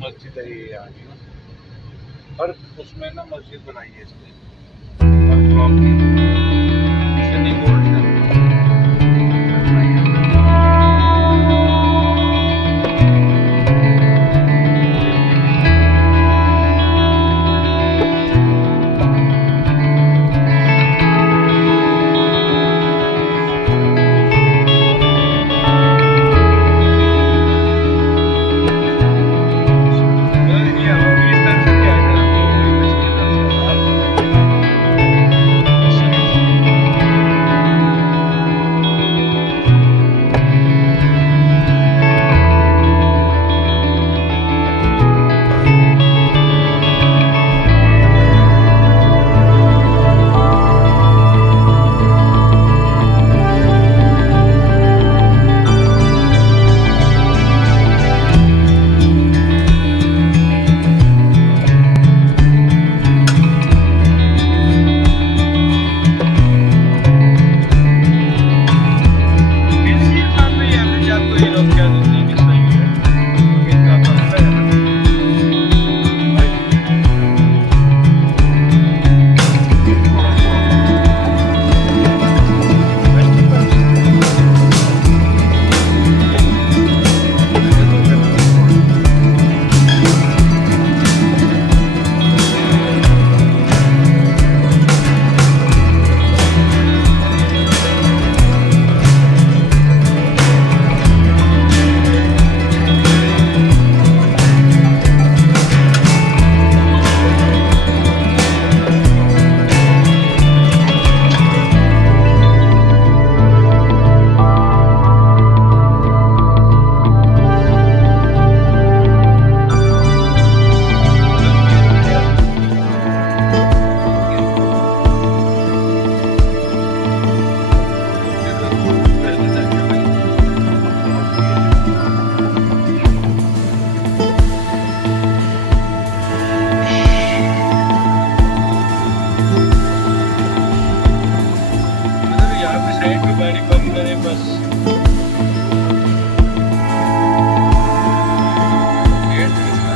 मस्जिद है ये यहाँ की ना, हर उसमें ना मस्जिद बनाई है इसने, हर ब्लॉक में सिटी गोल्ड से बनाई है। ये अभी इस तरफ से भी आए थे ना, तो वही मछली इधर से बाहर इस साइड से। इनके साथ में एवरेज आपको ये लोग क्या देते हैं कि सही है, क्योंकि इनका बनता है ना यहाँ पे साइड पे गाड़ी बंद करे बस। गेट किसका?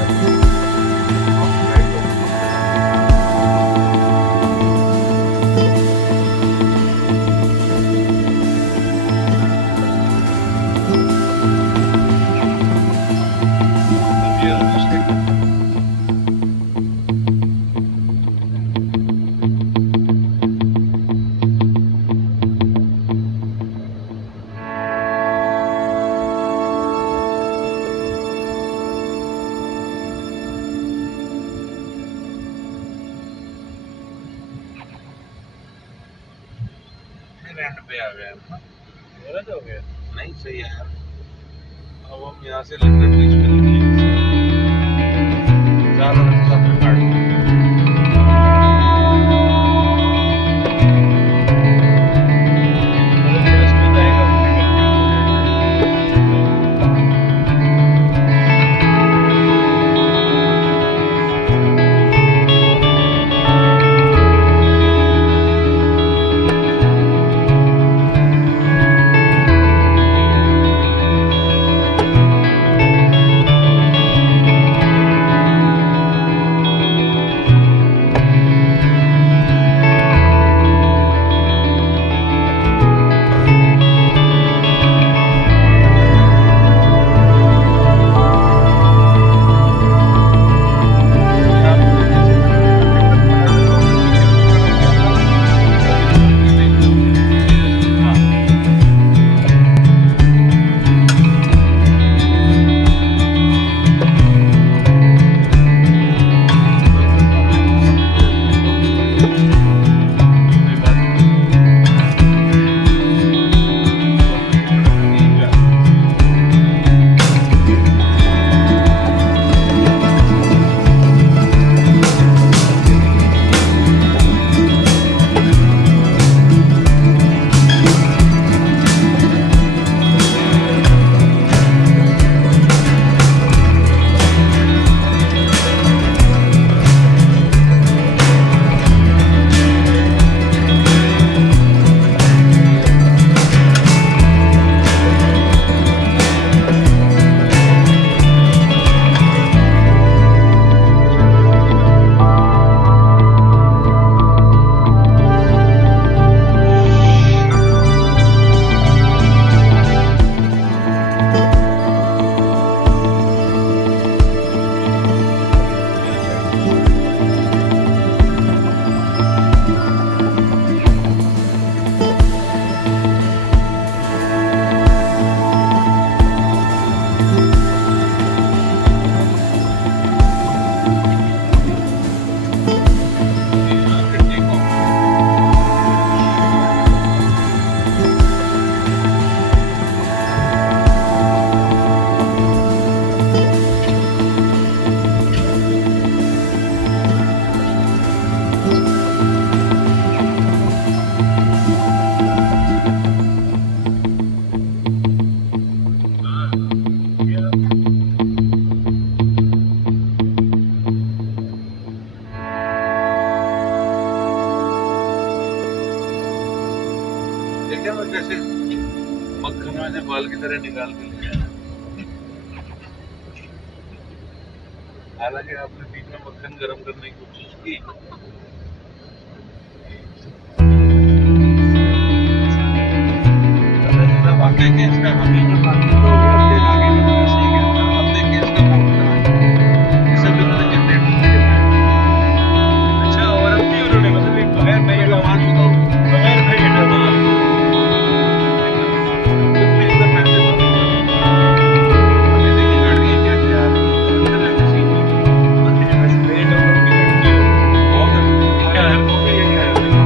ये उस साइड। एंड पे आ गया ना, गलत हो गया। नहीं सही है यार, अब हम यहाँ से लंदन ब्रिज पे निकलेंगे, चारों रास्ता पे काट रुमाल की तरह निकाल के ले आया। हालांकि आपने बीच में मक्खन गरम करने की कोशिश की। अब देखिए इसका हमें ना बाकी तो हो गया, अब देर आगे का तो ऐसे ही कहता है। अब देखिए इसका बोर्ड का इसे भी मैंने जनरेटर से चलाया। अच्छा, और अब भी उन्होंने मतलब एक बगैर मतलब पैकेट मान चुका हूँ। बगैर पैकेट हाँ, कुछ भी इधर मैसेज तो नहीं था। अभी देखिए गाड़ी क्या क्या आ रही है अंदर ऐसे सीन में स्ट्रेट और उनकी लड़की हो बहुत क्या है वो भी यही है देखो।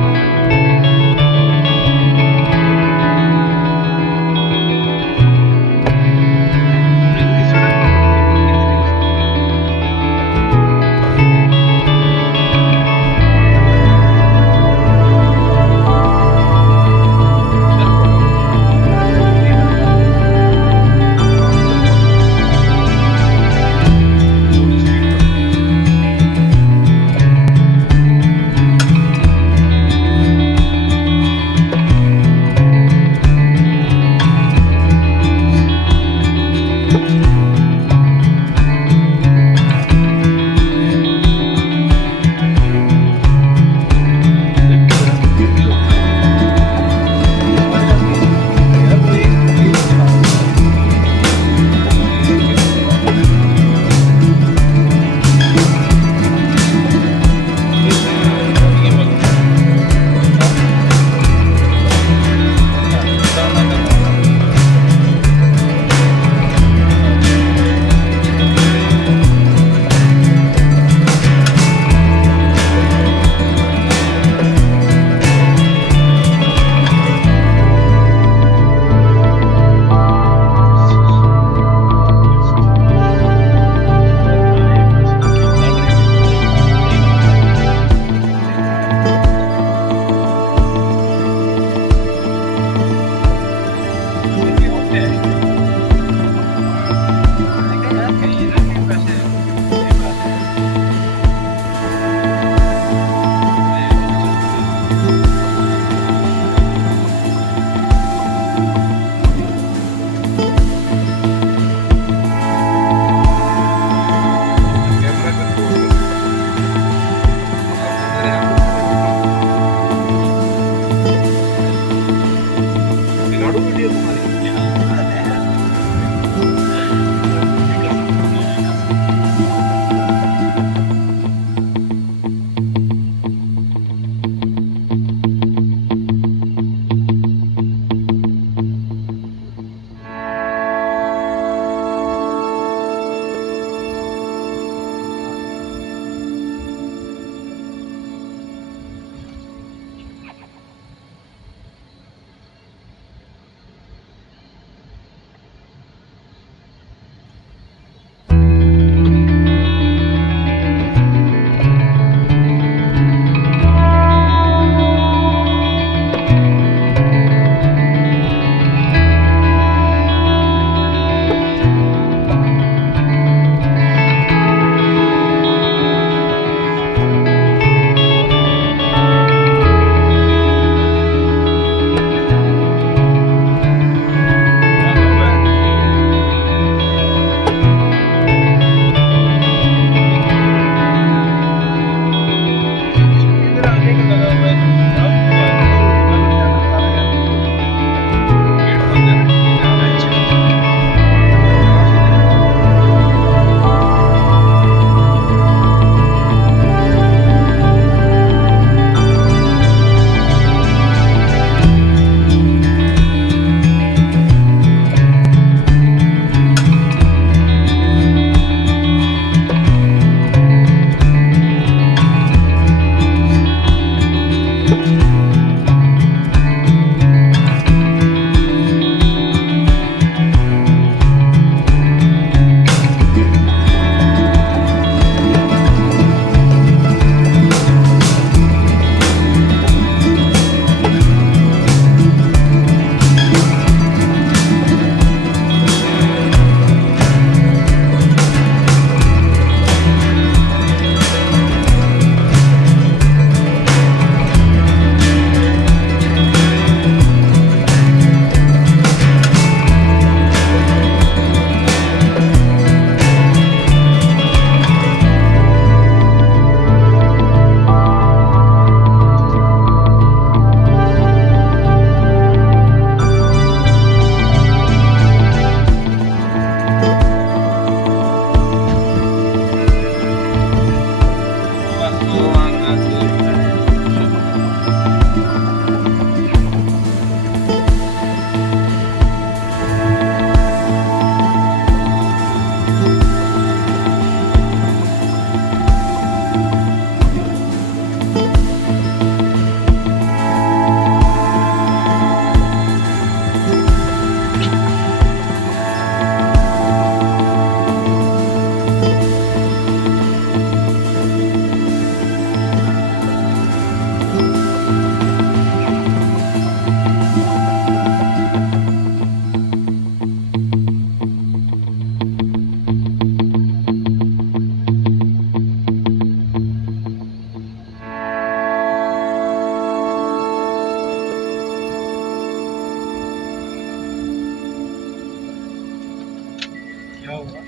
क्या हुआ?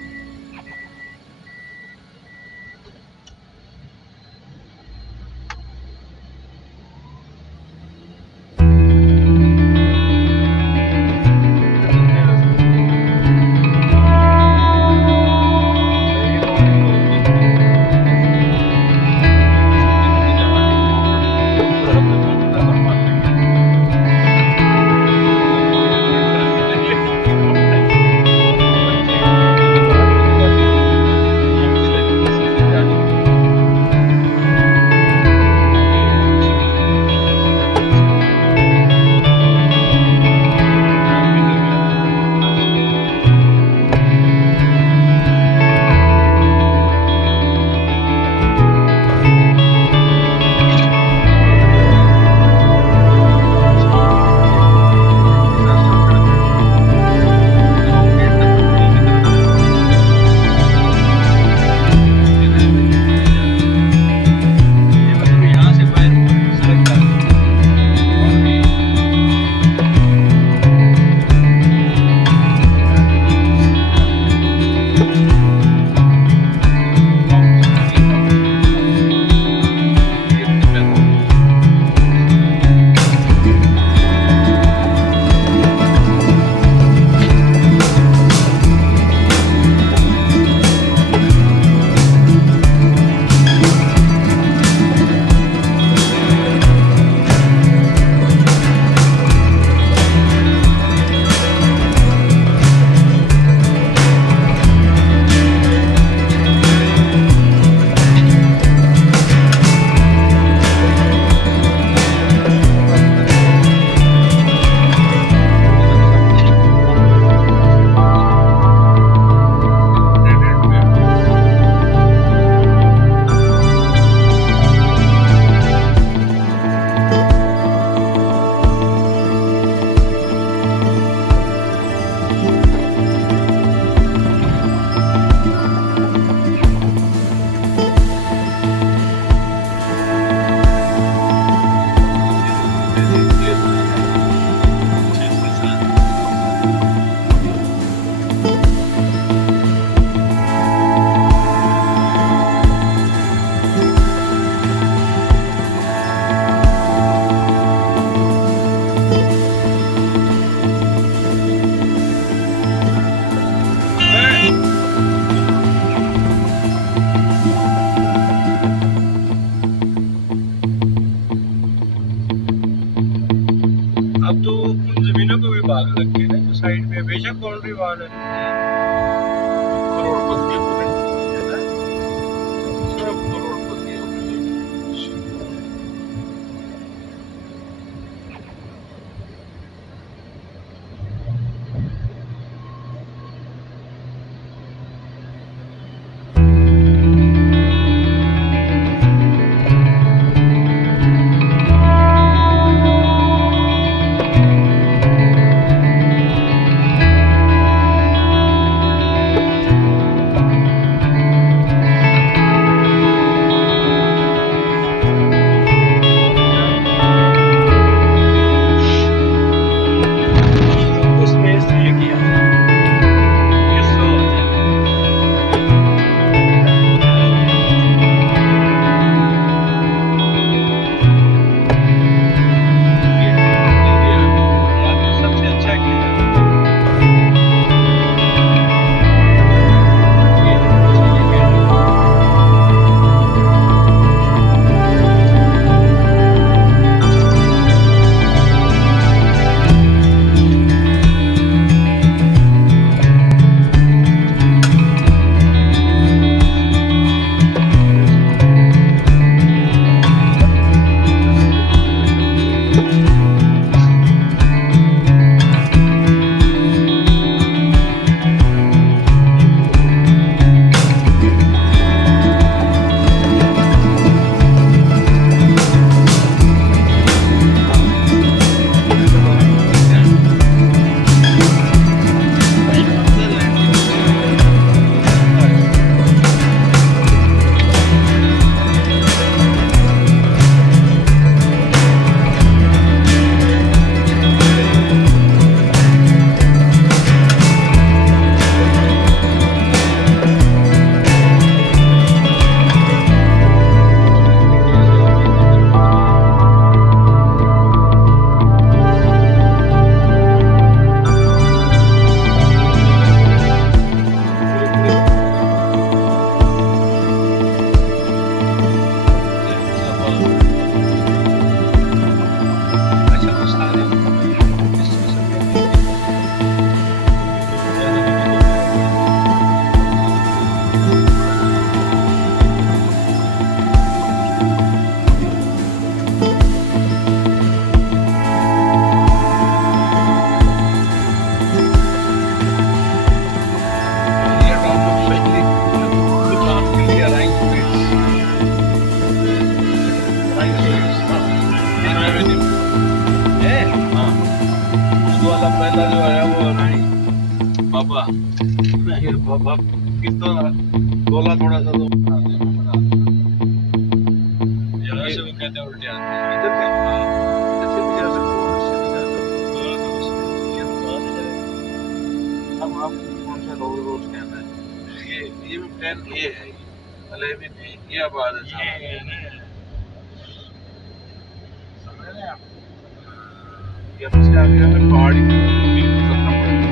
अब तो उन जमीनों को भी भाग लग गए ना जो साइड में बेशक बाउंड्री वाल है करोड़पति हो गए, सब करोड़पति हो गए। नहीं बाबा कितना बोला थोड़ा सा तो बना दे मैं बना दूंगा। यहाँ से वो कहते हैं उल्टे आते हैं इधर से हाँ इधर से भी जा सकते हो इधर से भी जा सकते दोनों तो बस ये तो बात है जरा। हो। अब आप कौन सा रोज रोज कहना है ये प्लान ये है अलेवन है ये आबाद है ये सारा है ना समझ रहे हैं आप यहाँ से आगे हमें पहाड़ी बिल्कुल उतरना पड़ेगा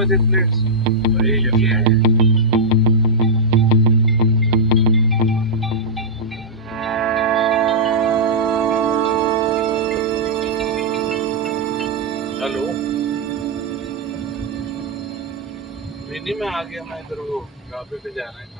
खतरनाक प्लेट्स वही ये है हेलो मिनी में आ गया मैं इधर वो ढाबे पे जाना है